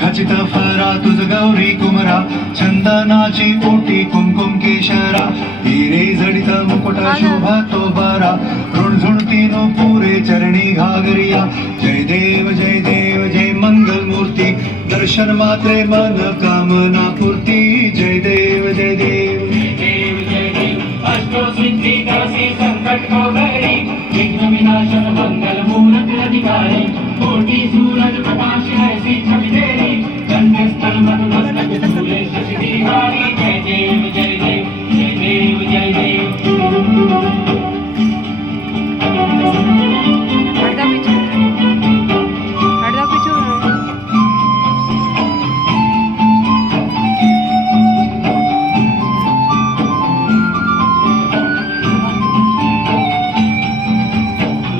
खचित फरा तुझ गौरी कुमरा चंदनाची पोटी कुमकुम केशरा हिरे जडित मुकुट शोभा तो बरा ऋणझुणतीनो पुरे चरणी घागरिया जय देव जय मंगल मूर्ती दर्शन मात्रे मन कामना पूर्ती जय देव जय देव अष्टो सिद्धि दसी संकट को हरी विघ्न विनाशन मंगल मूर्ति अधिकारी कोटि सूरज प्रकाश ऐसी छवि तेरी कंठस्थल मधुमस्तक फूले शशि दीवारी जय देव जय देव जय देव जय देव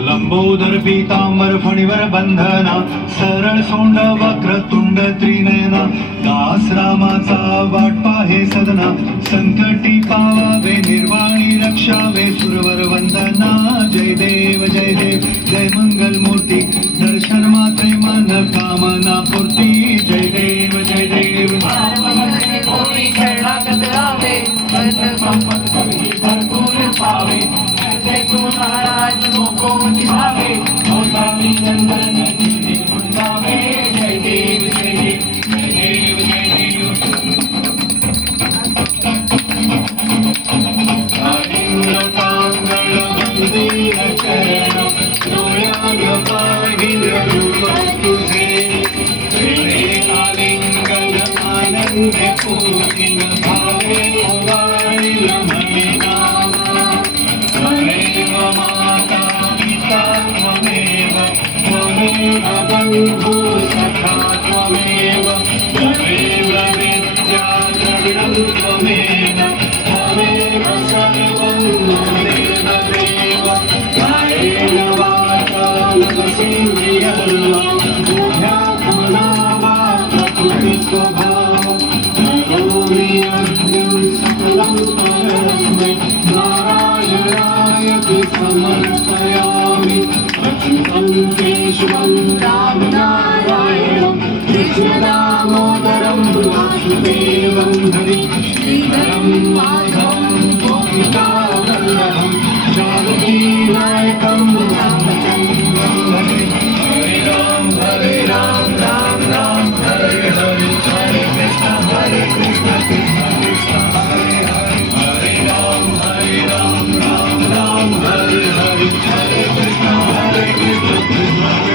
लंबोदर पीतांबर फणीवर बंधना सरळ सोंड वक्र तुंड त्रिनयना दास रामाचा वाट पाहे सदना संकटी पावावे निर्वाणी रक्षावे सुरवर वंदना जय देव जय मंगल मूर्ती दर्शन मात्रे मन कामना पूर्ती जय देव भरपूर पावे ऐसे तू महाराज को निभावे स्वामी नंदन गुंजावे जय देव जय देव जय देव बंधु सखा त्वमेव त्वमेव विद्या द्रविणं त्वमेव त्वमेव सर्वं त्वमेव देव कायेन वाचा मनसेन्द्रियर्वा बुद्ध्यात्मना वा प्रकृतिस्वभावं करोमि यज्ञं सकलं परस्मै नारायणाय समर्पयामि अच्युतं केशवं रामनारायणं कृष्णदामोदरं वासुदेवं हरि श्रीधरं माधवं गोपिकावल्लभं जानकीनायकं रामचन्द्रं हरे राम राम राम हरे हरे हरे कृष्ण कृष्ण कृष्ण हरे हरे राम राम राम हरे हरे हरे कृष्ण कृष्ण कृष्ण